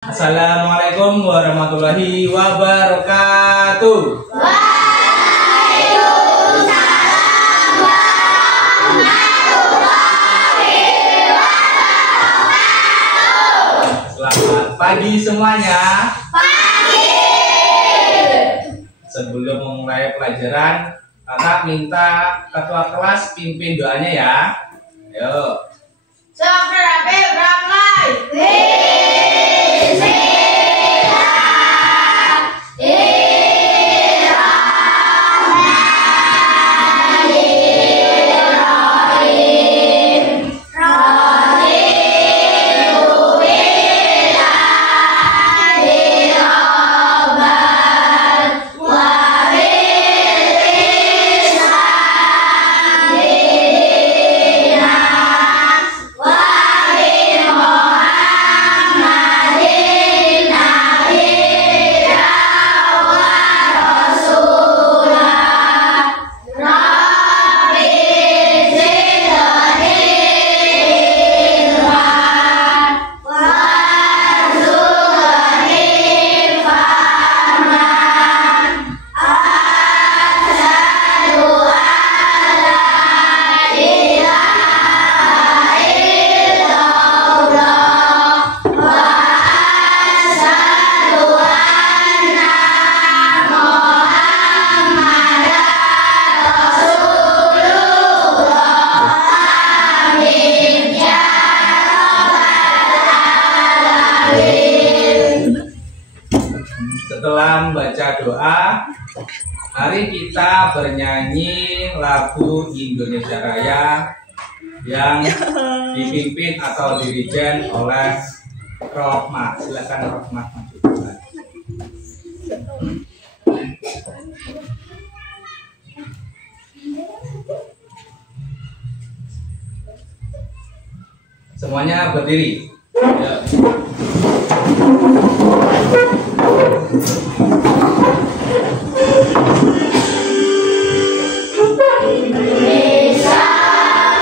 Assalamualaikum warahmatullahi wabarakatuh. Waalaikumsalam warahmatullahi wabarakatuh. Selamat pagi semuanya. Pagi. Sebelum memulai pelajaran, kakak minta ketua kelas pimpin doanya ya. Ayo. Setelah membaca doa, mari kita bernyanyi lagu Indonesia Raya yang dipimpin atau dirijen oleh Rohmah. Silakan Rohmah maju. Semuanya berdiri. Ya. Indonesia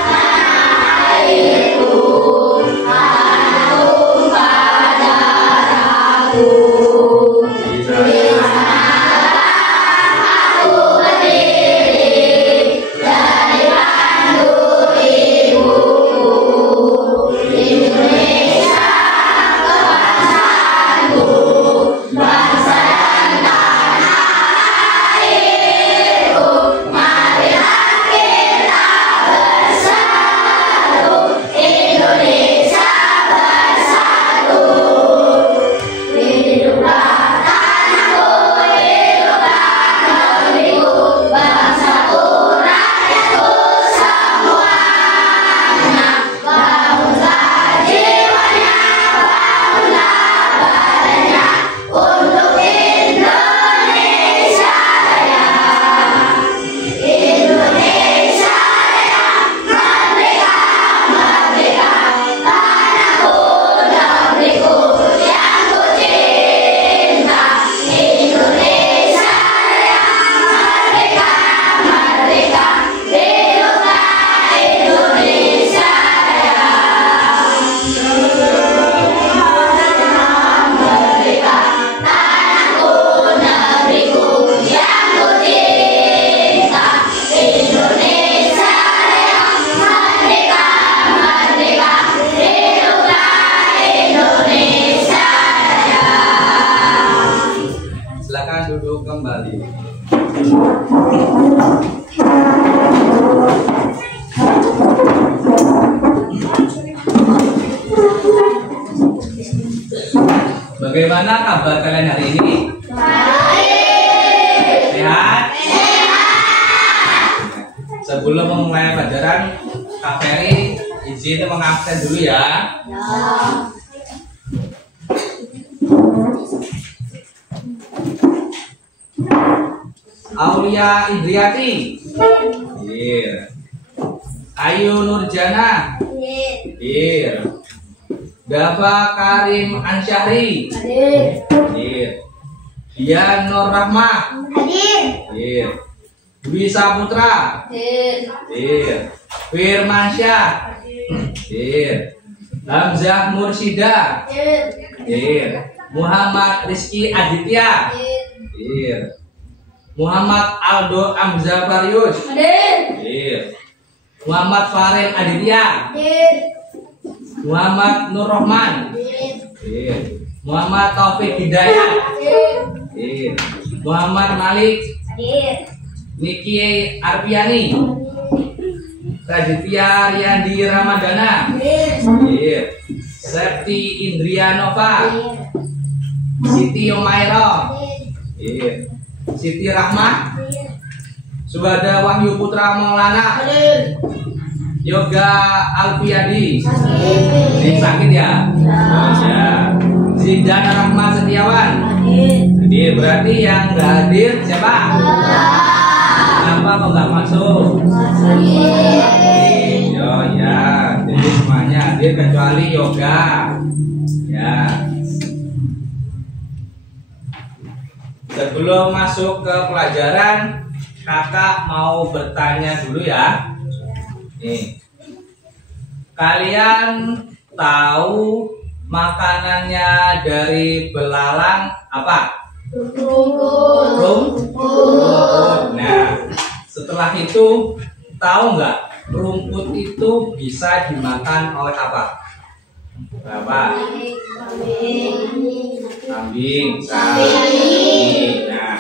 tanah airku, harum pada darahku. Di sanalah aku berdiri, dari pandu ibuku. Indonesia kebangsaanku, bangsa dan tanah airku. Marilah kita bersatu, Indonesia bersatu. Hiduplah tanahku, hiduplah negeriku, bangsaku, rakyatku semuanya. Bangunlah jiwanya, bangunlah badannya, untuk Indonesia Raya. Indonesia Raya, merdeka, merdeka, tanahku, negeriku yang ku cinta. Indonesia Raya, merdeka, merdeka, hiduplah Indonesia Raya. Merdeka, tanahku, negeriku yang ku cinta. Indonesia Raya, merdeka, merdeka, hiduplah Indonesia Raya. Silakan duduk kembali. Bagaimana kabar kalian hari ini? Baik. Sehat? Sebelum memulai pelajaran, Kak Ferry izin mengabsen dulu ya. Aulia Idriati. Here. Ayu Nurjana. Here. Dava Karim Ansyahri. Here. Dian Nur Rahmah. Here. Dwi Saputra. Here. Firmansyah. Here. Hamzah Mursida. Muhammad Rizky Aditya. Muhammad Aldo Amza Varius. Muhammad Farel Aditya. Muhammad Nur Rahman. Muhammad Taufik Hidayat. Muhammad Malik. Niki Arpiani. Raditya Riyandi Ramadana. Septi Indrianova. Siti Omairo. Siti Rahmat. Subada Wahyu Putra Maulana. Yoga Alfiadi. Ini sakit ya? Ya. Zidan Rahmat Setiawan. Jadi berarti yang nggak hadir siapa? Kenapa kok nggak masuk? Yo ya, jadi semuanya hadir kecuali Yoga. Ya. Sebelum masuk ke pelajaran, kakak mau bertanya dulu ya. Nih, kalian tahu makanannya dari belalang apa? Rumput. Nah, setelah itu tahu nggak rumput itu bisa dimakan oleh apa? Apa? Kambing. Nah,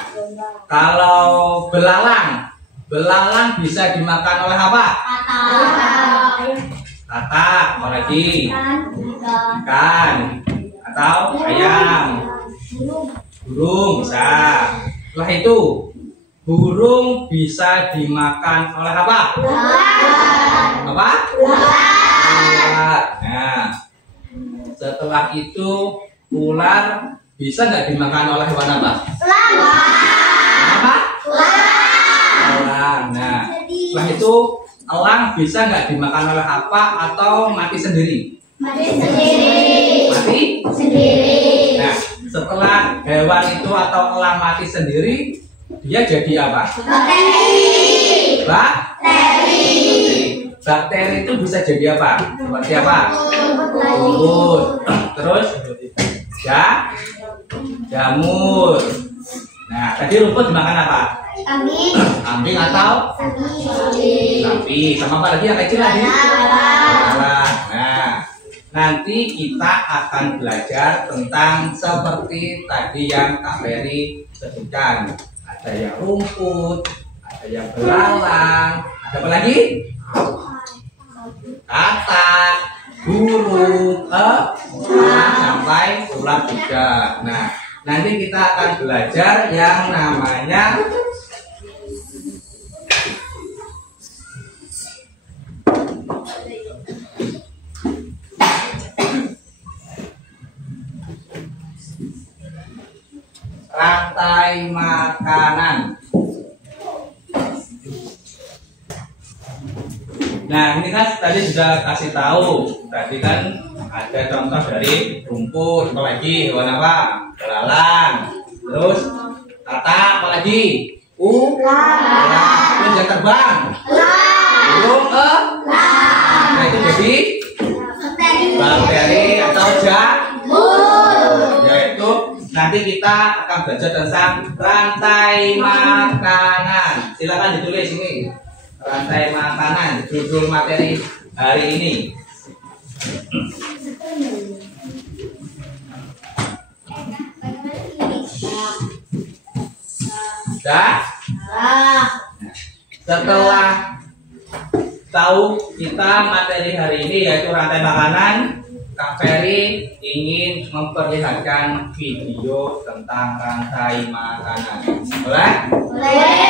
kalau belalang bisa dimakan oleh apa? Katak, apalagi ikan atau ayam, burung bisa. Setelah itu burung bisa dimakan oleh apa? Apa? Nah, setelah itu ular bisa nggak dimakan oleh hewan apa? Apa? Elang. Nah, setelah itu elang bisa nggak dimakan oleh apa atau mati sendiri? Mati sendiri. Nah, setelah hewan itu atau elang mati sendiri, dia jadi apa? Bakteri itu bisa jadi apa? Seperti apa? Rumput. Terus jamur. Nah, tadi rumput dimakan apa? Kambing atau sapi. Sama apa lagi yang kecil lagi? Nah, nanti kita akan belajar tentang seperti tadi yang Kak Ferry sebutkan. Ada yang rumput, ada yang belalang, ada apa lagi? Katak, burung, sampai ular juga. Nah, nanti kita akan belajar yang namanya rantai makanan. Nah, ini kan tadi sudah kasih tahu. Tadi kan ada contoh dari rumput, apalagi hewan apa? Belalang. Terus katak, apalagi? Ular. Terus yang terbang? Burung, nah itu jadi bakteri atau jamur. Yaitu nanti kita akan belajar tentang rantai makanan. Silakan ditulis ini. Rantai makanan, judul materi hari ini. Sudah? Setelah tahu kita materi hari ini yaitu rantai makanan, Kak Ferry ingin memperlihatkan video tentang rantai makanan. Boleh? Boleh.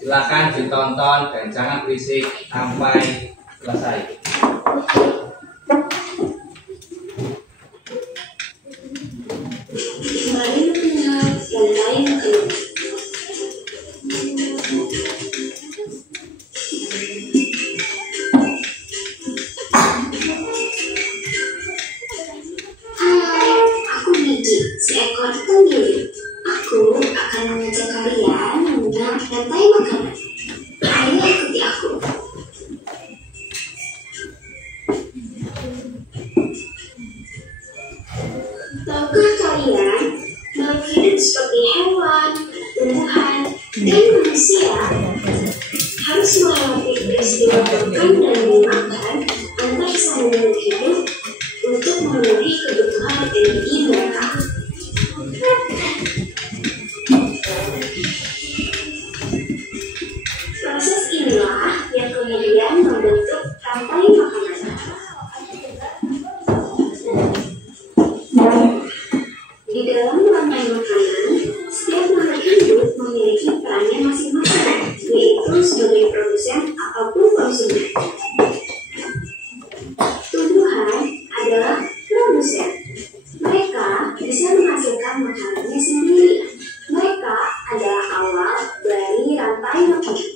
Silakan ditonton dan jangan berisik sampai selesai. Aku Gigi, seekor tenggiri. Aku akan mengajak kalian mengenal rantai makanan. Ayo ikuti manusia harus melewati peristiwa makan dan dimakan antar sambungan hidup untuk memenuhi kebutuhan energi mereka. Proses inilah yang kemudian membentuk rantai makanan. Di dalam rantai makanan, setiap makhluk hidup memiliki perannya masing-masing, yaitu sebagai produsen ataupun konsumen. Tumbuhan adalah produsen. Mereka bisa menghasilkan makanannya sendiri. Mereka adalah awal dari rantai makanan.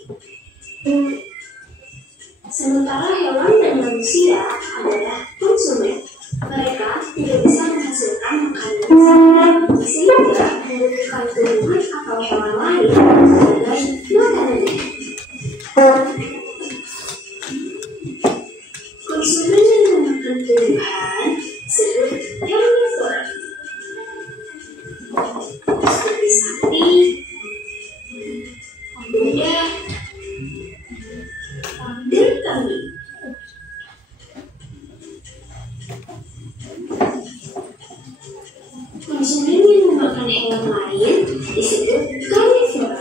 Sementara hewan dan manusia adalah konsumen. Mereka tidak bisa menghasilkan makanan sendiri, sehingga membutuhkan tumbuhan atau hewan lain sebagai makanannya. Konsumen yang memakan tumbuhan disebut herbivora, seperti sapi, kuda, dan kambing. Konsumen yang memakan hewan lain disebut karnivora,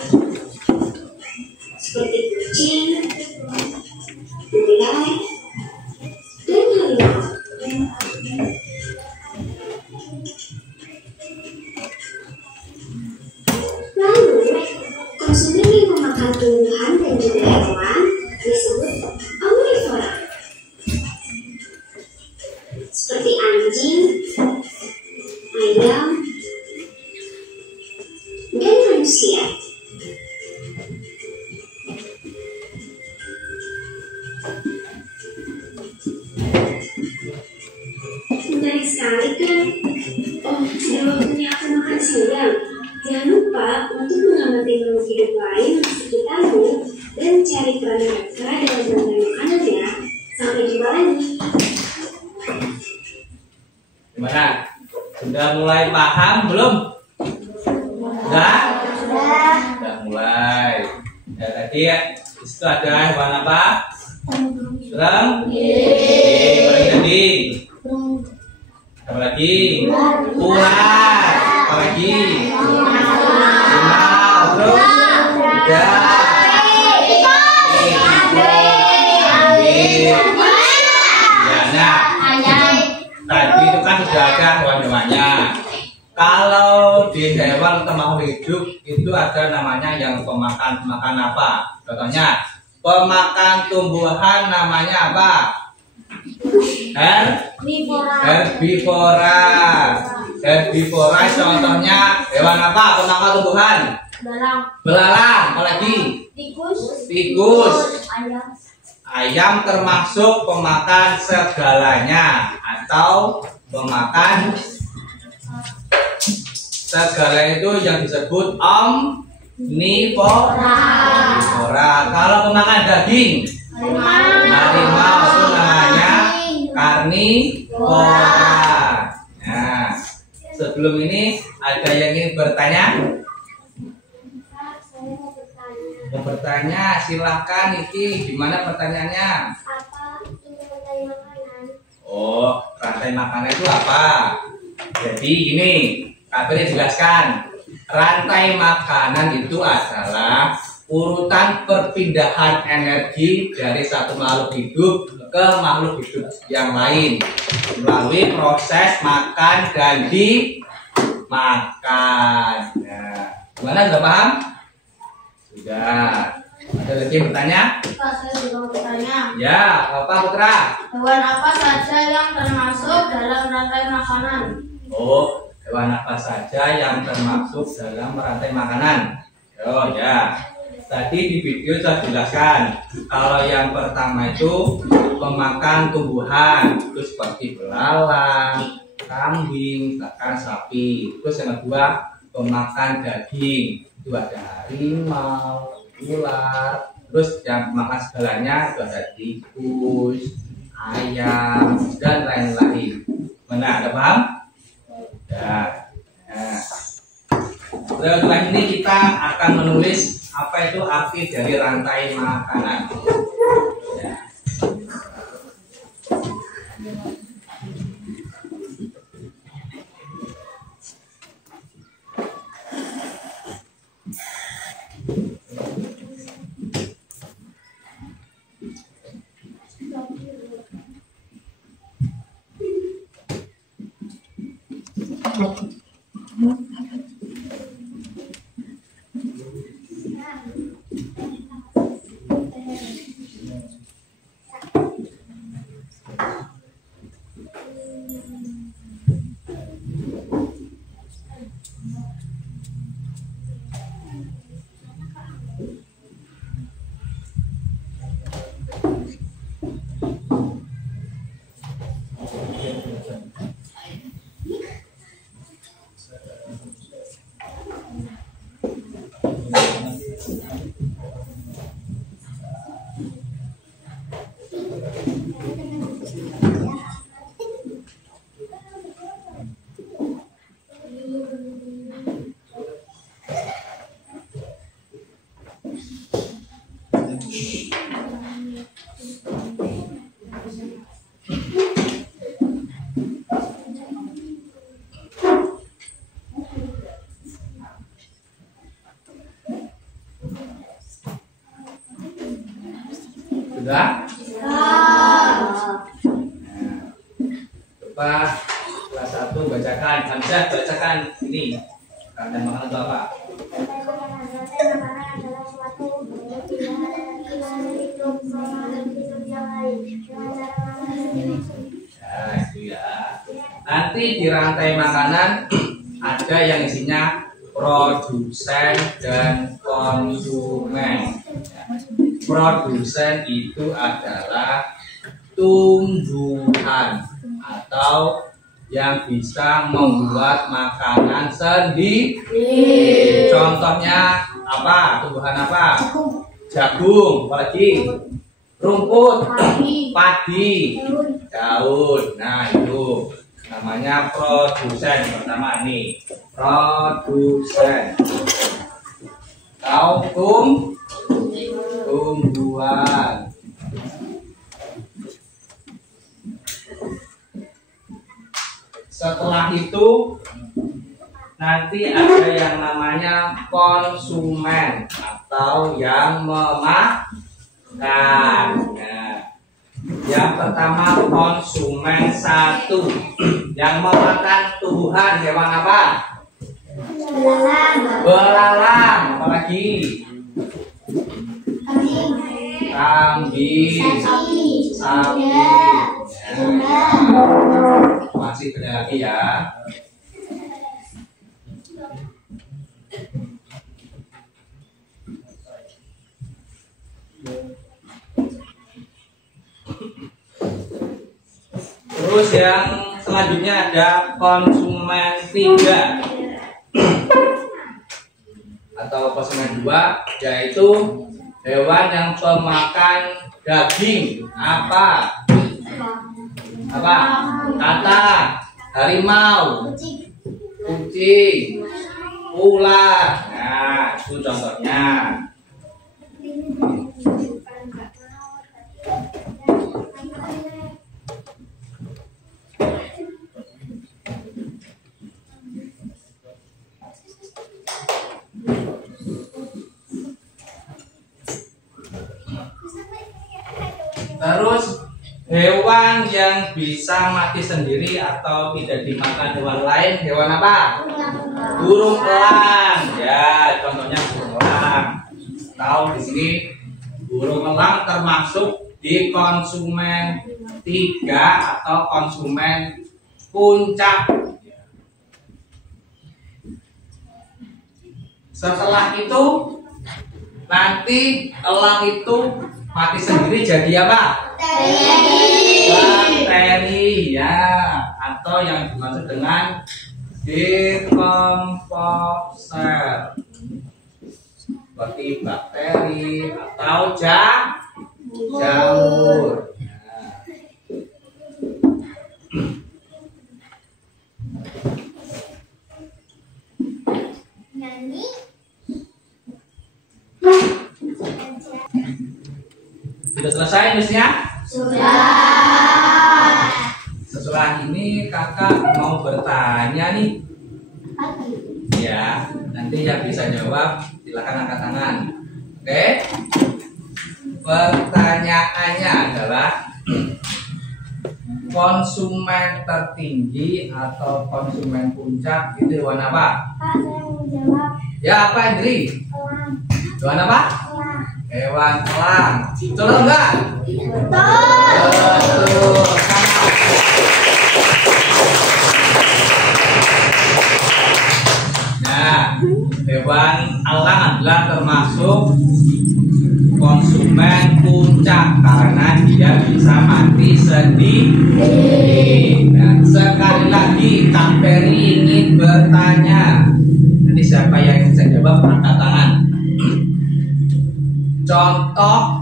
seperti kucing, ular, dan harimau. Lalu, konsumen yang memakan tumbuhan dan juga hewan disebut omnivora, seperti anjing, ayam, dan manusia. Menarik sekali kan? Oh, sudah waktunya aku makan siang. Jangan lupa untuk mengamati makhluk hidup lain di sekitarmu dan cari peran mereka dalam rantai makanan ya. Sampai jumpa lagi. Gimana? Sudah mulai paham belum? Sudah? Sudah mulai. Ya, tadi ya, itu ada hewan apa? Burung? Paling tadi. Apa lagi? Ular. Apa lagi? Harimau. Terus? Kuda. Ya, nah. Tadi itu kan sudah ada hewan-hewannya. Kalau di hewan atau makhluk hidup itu ada namanya yang pemakan apa? Contohnya pemakan tumbuhan namanya apa? Herbivora. Herbivora contohnya hewan apa? Pemakan tumbuhan? Belalang. Apalagi? Tikus. Ayam termasuk pemakan segalanya atau pemakan segala itu yang disebut omnivora. Kalau pemakan daging, harimau itu namanya karnivora. Nah, sebelum ini ada yang ingin bertanya? Mau bertanya, silahkan. Iki gimana pertanyaannya? Apa itu rantai makanan? Oh, rantai makanan itu apa? Jadi ini, Kabir jelaskan. Rantai makanan itu adalah urutan perpindahan energi dari satu makhluk hidup ke makhluk hidup yang lain melalui proses makan dan dimakan. Nah, gimana, sudah paham? Sudah. Ada lagi yang bertanya? Pak, saya juga mau bertanya. Ya, apa Putra? Hewan apa saja yang termasuk dalam rantai makanan? Oh, hewan apa saja yang termasuk dalam rantai makanan? Oh ya, tadi di video saya jelaskan. Kalau yang pertama itu pemakan tumbuhan, itu seperti belalang, kambing, bahkan sapi. Terus yang kedua pemakan daging, itu ada harimau, ular. Terus yang makan segalanya itu ada tikus, ayam, dan lain-lain. Mana, ada paham? Ya. Nah, setelah ini kita akan menulis apa itu arti dari rantai makanan. Ya. Sudah? Coba kelas 1 bacakan. Hamzah bacakan ini. Rantai makanan itu apa? Ya, itu ya. Nanti di rantai makanan ada yang isinya produsen dan konsumen. Produsen itu adalah tumbuhan atau yang bisa membuat makanan sendiri. Contohnya apa? Tumbuhan apa? Jagung, apalagi rumput, padi, daun. Nah, itu namanya produsen. Pertama ini produsen. Atau tumbuhan. Setelah itu nanti ada yang namanya konsumen atau yang memakan. Nah, yang pertama konsumen 1 yang memakan tumbuhan. Hewan apa? Belalang. Apalagi? Kambing, sapi. Masih ada lagi ya. Terus yang selanjutnya ada konsumen 3 atau konsumen 2, yaitu hewan yang pemakan daging. Apa? Kata, harimau, kucing, ular. Nah, itu contohnya. Terus hewan yang bisa mati sendiri atau tidak dimakan hewan lain, hewan apa? Burung elang. Ya, contohnya burung elang. Tahu di sini burung elang termasuk di konsumen 3 atau konsumen puncak. Setelah itu nanti elang itu mati sendiri jadi apa? Bakteri ya, atau yang dimaksud dengan dekomposer seperti bakteri atau jamur. Nyanyi. selesai nulisnya? Sudah. Setelah ini kakak mau bertanya nih. Ya, nanti yang bisa jawab silakan angkat tangan. Oke? Pertanyaannya adalah konsumen tertinggi atau konsumen puncak itu hewan apa? Kak, saya mau jawab. Ya, apa Indri? Elang. Hewan apa? Elang. Hewan elang. Betul enggak? Betul. Betul. Nah, hewan elang adalah termasuk konsumen puncak karena dia bisa mati sendiri. Nah, sekali lagi Kak Peri ingin bertanya. Nanti siapa yang bisa jawab angkat tangan. Contoh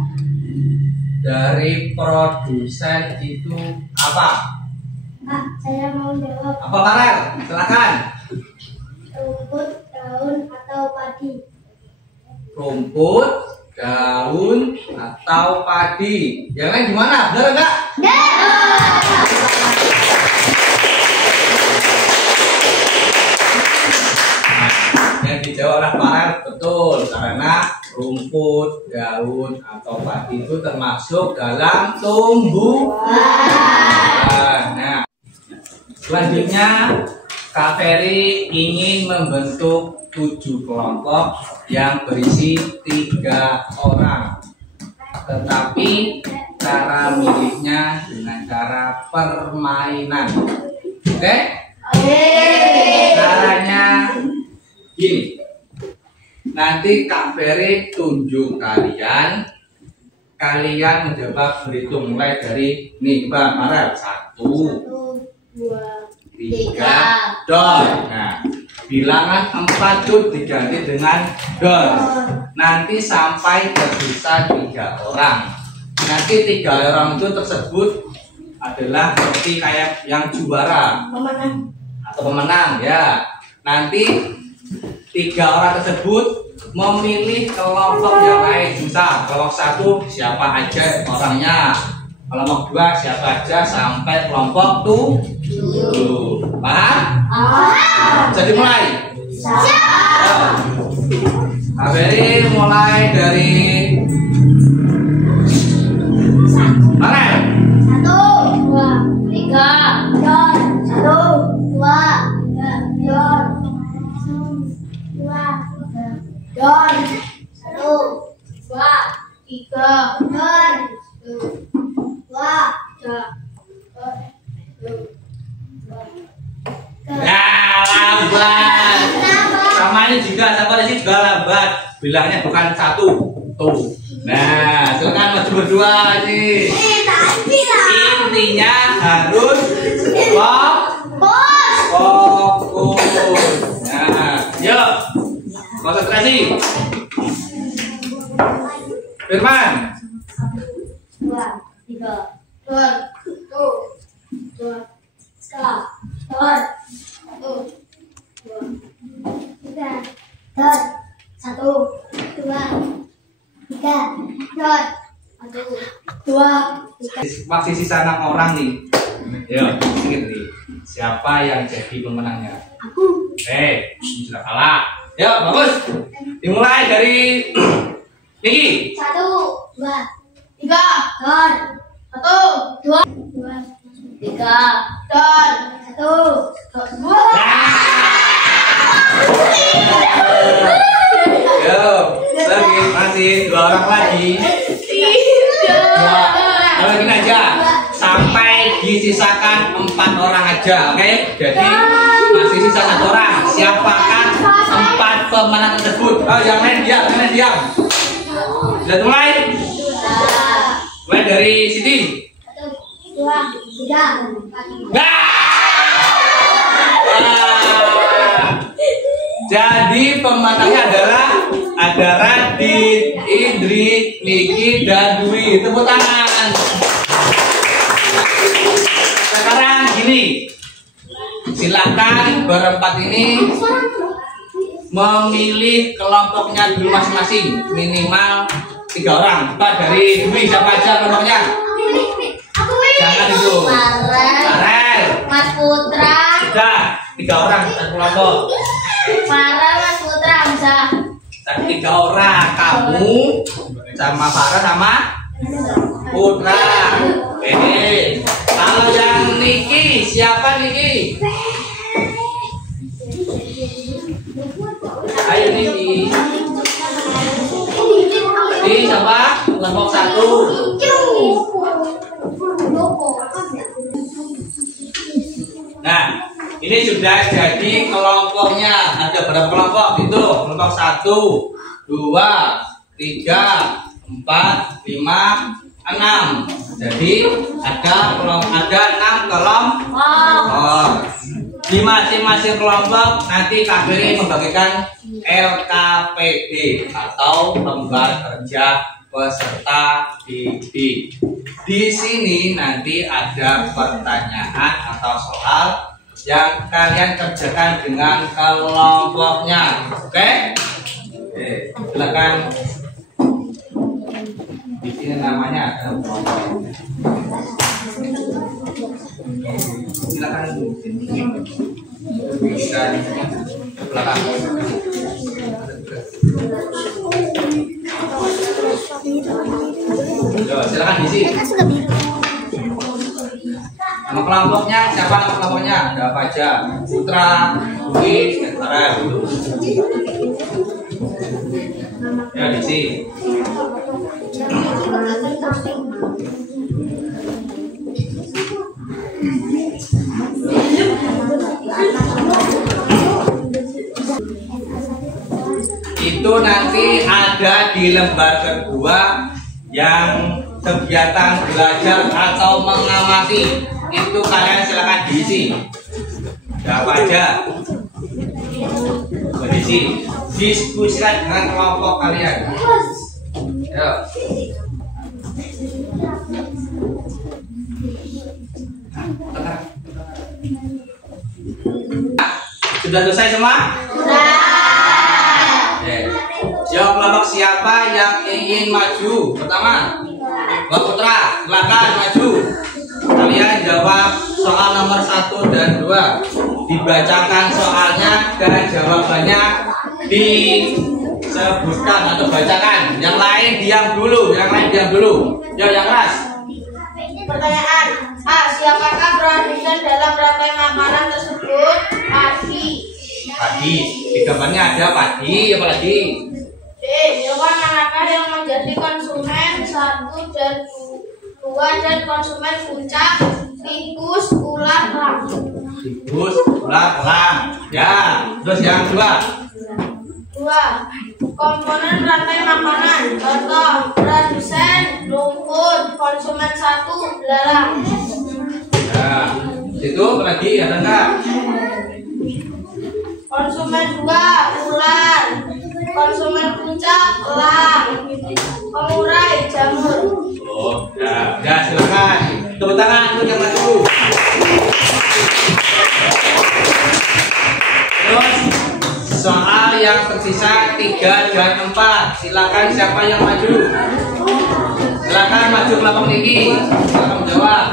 dari produsen itu apa? Kak, saya mau jawab. Apa Farel? Silakan. Rumput, daun, atau padi. Rumput, daun, atau padi. Yang lain gimana? Benar enggak? Yang dijawab oleh Farel betul karena rumput, daun, atau padi itu termasuk dalam tumbuhan. Nah, selanjutnya Kak Ferry ingin membentuk 7 kelompok yang berisi 3 orang. Tetapi cara milihnya dengan cara permainan. Oke? Caranya gini. Nanti Kak Ferry tunjuk kalian. Kalian menjawab berhitung mulai dari nih Bang Farel 1, 2, 3, dor. Nah, bilangan 4 itu diganti dengan dor. Nanti sampai tersisa 3 orang. Nanti 3 orang itu tersebut adalah seperti kayak yang juara pemenang. atau pemenang ya. Nanti 3 orang tersebut memilih kelompok yang lain. Misal kelompok 1 siapa aja orangnya, kelompok 2 siapa aja sampai kelompok 7. Paham? Jadi mulai. Kak Ferry mulai dari mana? 1, 2, 3, dor. 1, 2, 3, dor. 2, 3, dor. 1, 2, 3, dor. 2, 3, Ya, lambat. Sama ini juga, sama ini juga lambat. Bilangnya bukan 1. Tuh. Nah, silakan maju berdua nih. Intinya harus fokus. Nah, yuk. Konsentrasi. Firman. 2, 3, dor. 2, 3, dor. 1, 2, 3, dor. 1, 2, 3, dor. 1, 2, 3. Masih sisa 6 orang nih. Yuk, sedikit nih. Siapa yang jadi pemenangnya? Aku. Ini sudah kalah. Yuk, bagus. Dimulai dari Niki. 1, 2, 3, dor. 1, 2, 3, dor. 1, 2. Yuk, lagi masih 2 orang lagi. Kalau gini aja, sampai disisakan 4 orang aja, oke? Jadi masih sisa 1 orang. Siapakah 4 pemenang tersebut? Oh, yang lain diam, yang lain diam. Sudah mulai? Mulai dari Siti. 1, 2, 3, 4. Jadi pemenangnya adalah ada Radit, Indri, Niki, dan Dwi. Tepuk tangan. Sekarang gini, silakan berempat ini memilih kelompoknya dulu masing-masing, minimal 3 orang. Coba dari Dwi siapa aja kelompoknya? Jangan itu. Farel. Mas Putra. Sudah 3 orang satu kelompok. Farel, Mas Putra, Hamzah. 3 orang. Kamu sama Farel sama Putra. Oke. Kalau yang Niki, siapa Niki? Ayo Niki. Ini siapa? Kelompok 1. Nah, ini sudah jadi kelompoknya. Ada berapa kelompok? Itu kelompok 1, 2, 3, 4, 5, 6. Jadi ada 6 kelompok. Di masing-masing kelompok nanti KBRI membagikan LKPD atau lembar kerja peserta didik. Di sini nanti ada pertanyaan atau soal yang kalian kerjakan dengan kelompoknya. Oke? Silakan. Di sini namanya ada silakan bisa ke belakang. Yo, silakan diisi. Nama kelompoknya siapa? Nama kelompoknya ada apa aja? Putra, Dwi, dan Farel. Ya diisi. Itu nanti ada di lembar kedua yang kegiatan belajar atau mengamati. Itu kalian silakan diisi. Ada apa aja? Diisi. Diskusikan dengan kelompok kalian. Ayo. Sudah selesai semua? Sudah. Jawab kelompok siapa yang ingin maju? Pertama, Mbak Putra, silakan maju. Kalian jawab soal nomor 1 dan 2. Dibacakan soalnya dan jawabannya disebutkan atau bacakan. Yang lain diam dulu, Yo, yang keras. Pertanyaan A. Siapakah produsen dalam rantai makanan tersebut? Padi. Di gambarnya ada padi, apa lagi? B. Hewan manakah yang menjadi konsumen 1 dan 2 dan konsumen puncak? Tikus, ular, elang. Tikus, ular, elang. Ya, terus yang 2. 2. Komponen rantai makanan. Contoh, produsen, rumput, konsumen 1, belalang. Ya, itu apa lagi? Ada enggak? Konsumen 2, ular. Konsumen puncak, elang. Pengurai, jamur. Oh, ya silakan. Tepuk tangan untuk yang maju. Terus soal yang tersisa 3 dan 4. Silakan siapa yang maju? Silakan maju kelompok Niki. Silakan menjawab.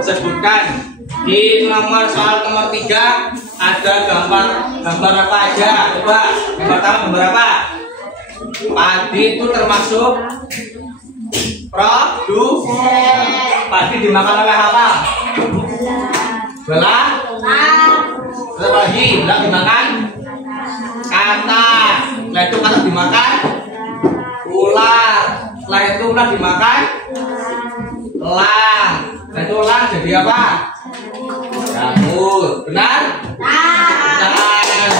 Disebutkan di soal nomor 3 ada gambar apa aja? Coba yang pertama gambar apa? Padi itu termasuk padi dimakan oleh apa? Belah. Terus lagi belah dimakan kata. Setelah itu kata dimakan ular. Setelah itu ular dimakan elang. Setelah itu elang jadi apa? Jamur. Benar? Benar.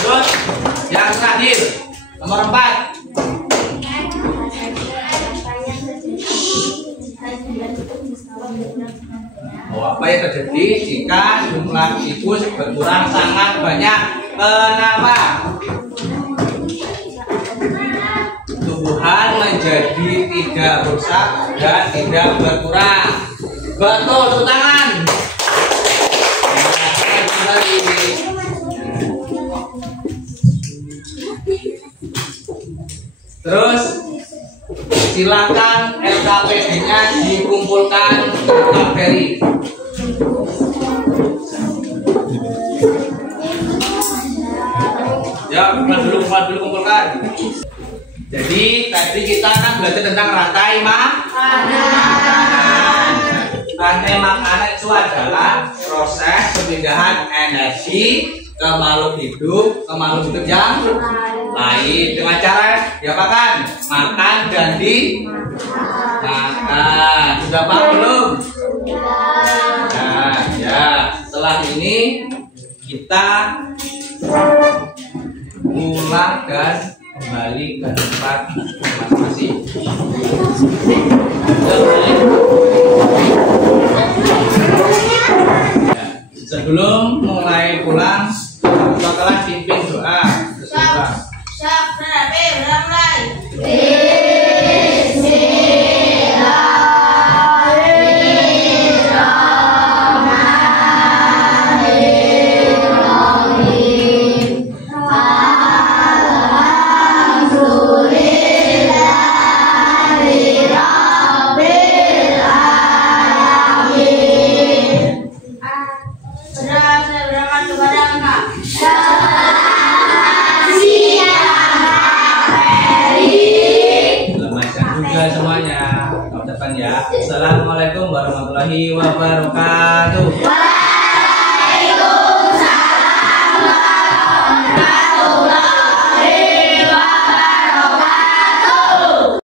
Terus yang terakhir nomor 4. Apa yang terjadi jika jumlah tikus berkurang sangat banyak? Kenapa? Tumbuhan menjadi tidak rusak dan tidak berkurang. Betul, tepuk tangan. Terus silakan LKPD-nya dikumpulkan ke Ferry. Ya, dulu kumpulkan. Jadi tadi kita kan belajar tentang rantai makanan. Rantai makanan itu adalah proses pemindahan energi ke makhluk hidup yang lain dengan cara diapakan? Makan dan dimakan. Sudah paham belum? Nah, ya. Setelah ini kita pulang dan kembali ke tempat masing-masing. Sebelum mulai pulang, bakalan pimpin doa. Semuanya, ucapkan ya. Assalamualaikum warahmatullahi wabarakatuh.